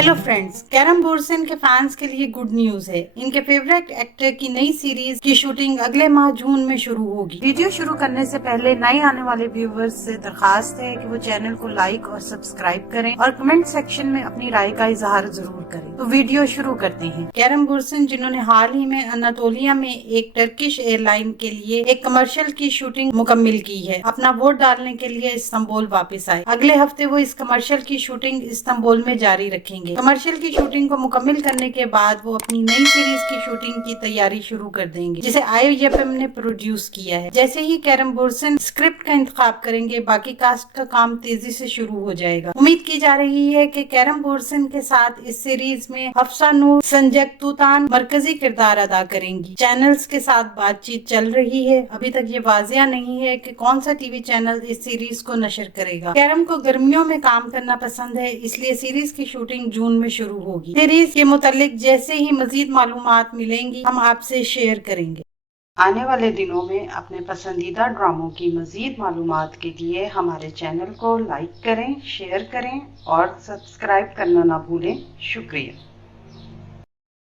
Hello friends, carrom बोर्सन के fans के लिए गुड न्यूज है। इनके फेवरेट एक्टर की नई सीरीज की शूटिंग अगले माह जून में शुरू होगी। वीडियो शुरू करने से पहले नए आने वाले व्यूवर्स से दरखास्त है कि वो चैनल को लाइक और सब्सक्राइब करें और कमेंट सेक्शन में अपनी राय का इजहार जरूर करें। तो वीडियो शुरू करते हैं। कैरम बोर्सन, जिन्होंने हाल ही में अनातोलिया में एक टर्किश एयरलाइन के लिए एक कमर्शियल की शूटिंग मुकम्मिल की है, अपना वोट डालने के लिए इस्तांबुल वापस आए। अगले हफ्ते वो इस कमर्शियल की शूटिंग इस्तांबुल में जारी रखेंगे। कमर्शियल की शूटिंग को मुकम्मिल करने के बाद वो अपनी नई सीरीज की शूटिंग की तैयारी शुरू कर देंगे, जिसे IFM ने प्रोड्यूस किया है। जैसे ही कैरम बोर्सन स्क्रिप्ट का इंतखाब करेंगे, बाकी कास्ट का काम तेजी से शुरू हो जाएगा। उम्मीद की जा रही है कि कैरम बोर्सन के साथ इस सीरीज में हफ्सा नूर संजक्तुतान मरकजी किरदार अदा करेंगी। चैनल्स के साथ बातचीत चल रही है। अभी तक ये वाजिया नहीं है कि कौन सा टीवी चैनल इस सीरीज को नशर करेगा। कैरम को गर्मियों में काम करना पसंद है, इसलिए सीरीज की शूटिंग जून में शुरू होगी। सीरीज के मुतालिक जैसे ही मजीद मालूमात मिलेंगी, हम आपसे शेयर करेंगे। आने वाले दिनों में अपने पसंदीदा ड्रामों की मजीद मालूमात के लिए हमारे चैनल को लाइक करें, शेयर करें और सब्सक्राइब करना ना भूलें। शुक्रिया।